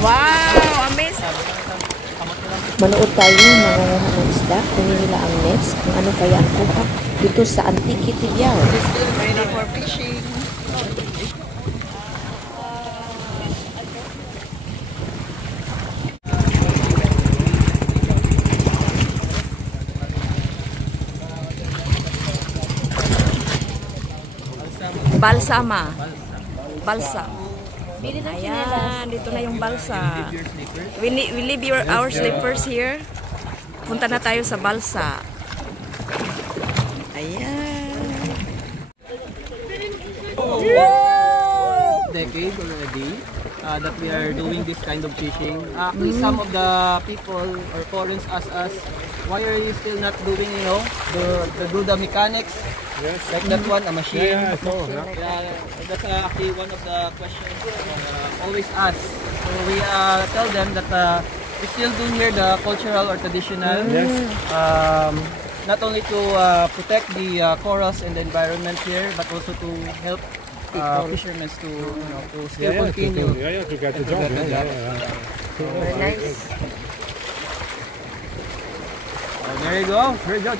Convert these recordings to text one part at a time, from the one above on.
Wow! Amazing! Manood tayo ng mangunguha ng isda, kung nila ang nets, kung ano kaya ang kuha dito sa Antiquity Biao. Still ready for fishing. Balsama. Balsa. Ayan, dito na yung balsa. We leave our slippers here. Punta na tayo sa balsa. Ayan. Decade already that we are doing this kind of fishing. Actually, some of the people or foreigners ask us, why are you still not doing, you know, the mechanics? Yes. Like that one, a machine. Yeah, That's actually one of the questions always asked. So we tell them that we still do here the cultural or traditional. Yes. Not only to protect the corals and the environment here, but also to help fishermen to, you know, to still continue. To get the job. Very nice. There you go. Very good.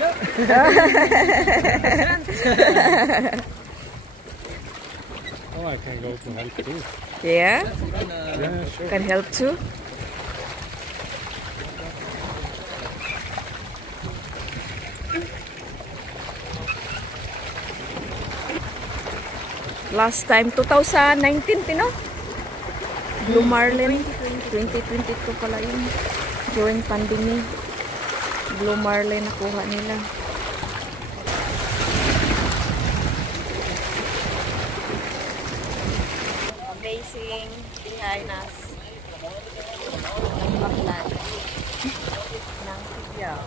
Oh, I can go to help too. Yeah? Yeah, sure. Can help too? Last time, 2019, Tino? Blue Marlin. 2022 pala yun. During pandemic. Blue Marlin nakuha nila. Amazing behind us. Ang baklan ng Biao.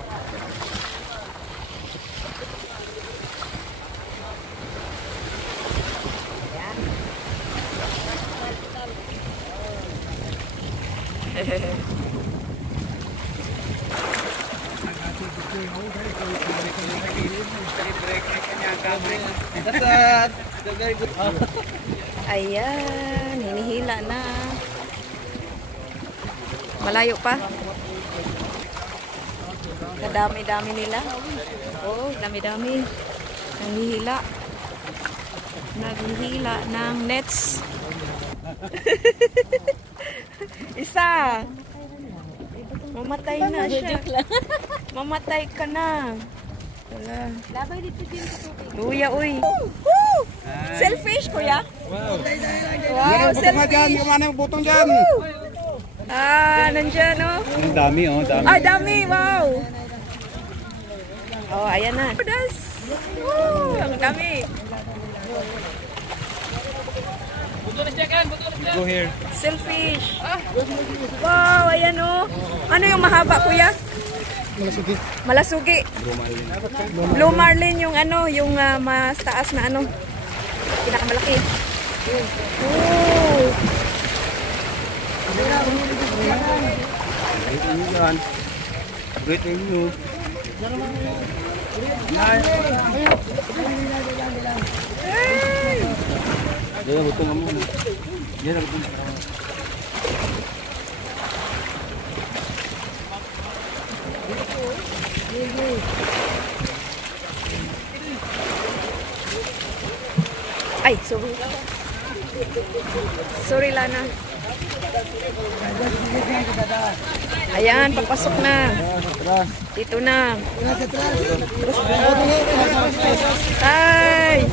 That's very good. Ayan, hinihila na. Malayo pa. Kadami-dami nila. Oh, dami-dami. Naghihila. Naghihila ng nets. Isa. Mamatay na siya. Mamatay ka na. Wala. Labay dito din sa tubig. Kuya, uy. Selfish, kuya. Wow. Wow, selfish. Yung ano yung butong dyan? Ah, nandyan, oh. Ang dami, oh. Dami. Ah, dami, wow. Oh, ayan na. Ang dami. Go here. Selfish. Wow, ayan, oh. Ano yung mahaba, kuya? Malasugi. Malasugi. Blue Marlin yung ano, yung mas taas na ano. Pinakamalaki. Oh. Great in you. Yan, butong mo. Yan, butong. Ay, sorry. Sorry, Lana. Ayan, papasok na. Dito na. Ay!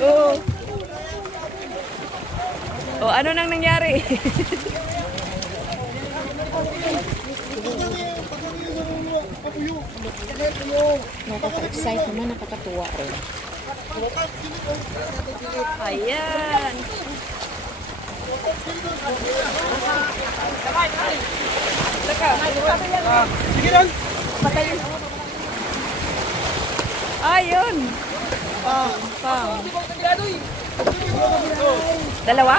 Oh. Oh, ano nang nangyari? Nakaka-excite naman, nakakatuwa rin. Ayan. Teka. Sige lang. Patayin. Ayun. Pang. Dalawa?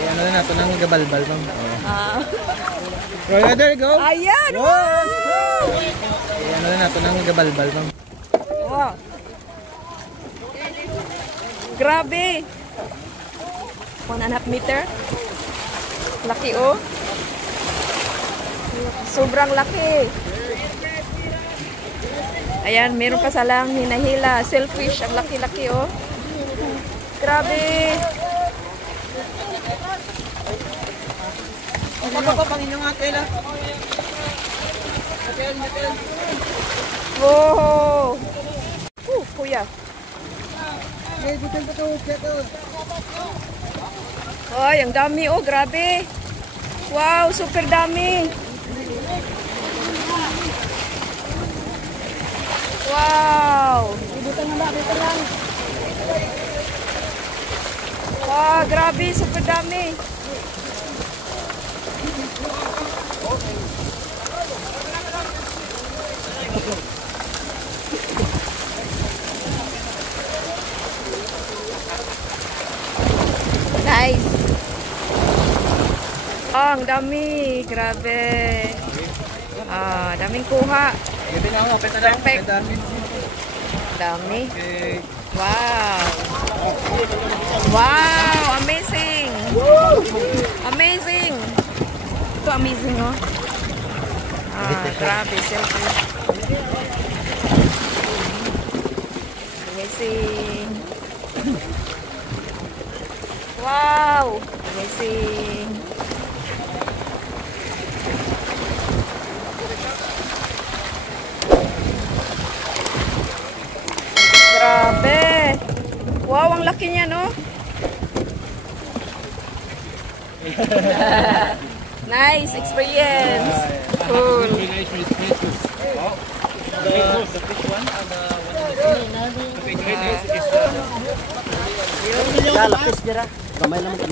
Ano na ito nang gabalbal, ma'am. Ah. Right, there you go. Ayan. Wow. na ito nang gabalbal, ma'am. Wow. Grabe. 1.5 meter. Laki oh. Sobrang laki. Ayan, meron pa salang hinahila. Selfish, ang laki-laki oh. Grabe. Ako, Panginoon nga kaila. Wow. Kuya. Ay, ang dami oh, grabe. Wow, super dami. Wow. Wow, grabe, super dami. Nice. Oh, ang dami. Grabe. Ah, daming kuha. Gabi na ako, peta lang. Perfect. Peta. Dami. Okay. Wow. Wow, amazing. Amazing. Ito amazing, oh. Ah, grabe, selfie. Amazing. Wow, amazing. Grabe. Wow, ang laki niya, no? Nice experience. Cool. The fish one and the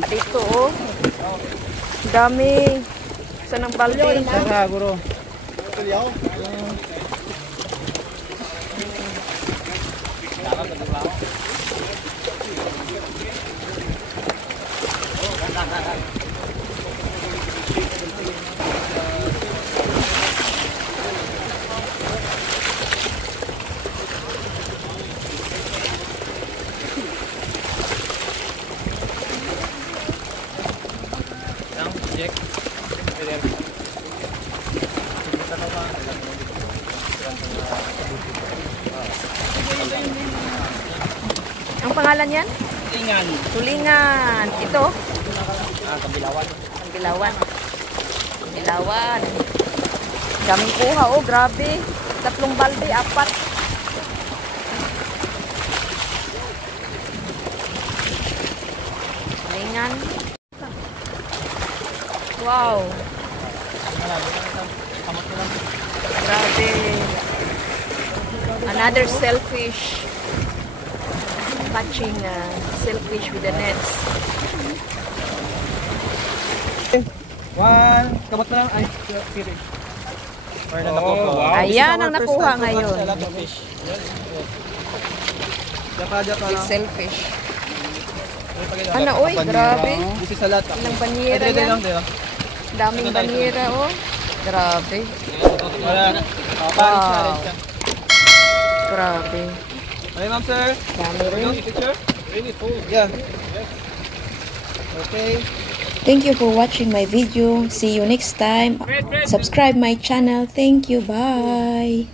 Dito, oh. Dami. Saan ang balde? guro. Ang pangalan yan? Tingan. Tulingan. Ito? Kabilawan. Kabilawan. Kabilawan. Daming kuha, oh. Grabe. 3 balde, 4. Tulingan. Wow. Grabe. Another shellfish. Catching shellfish with the nets. One. Kabot na lang. Ay, siri. Ayan ang nakuha ngayon. Japa With lang. shellfish. Ano, oy, grabe. This is a lot. Ilang banyera Adre yan. lang, diba? Daming banyera, oh. Grabe. Wala na. Wow. Grabe. Okay, ma'am, sir. Dami rin. Picture? Really full. Yeah. Okay. Thank you for watching my video. See you next time. Subscribe my channel. Thank you. Bye.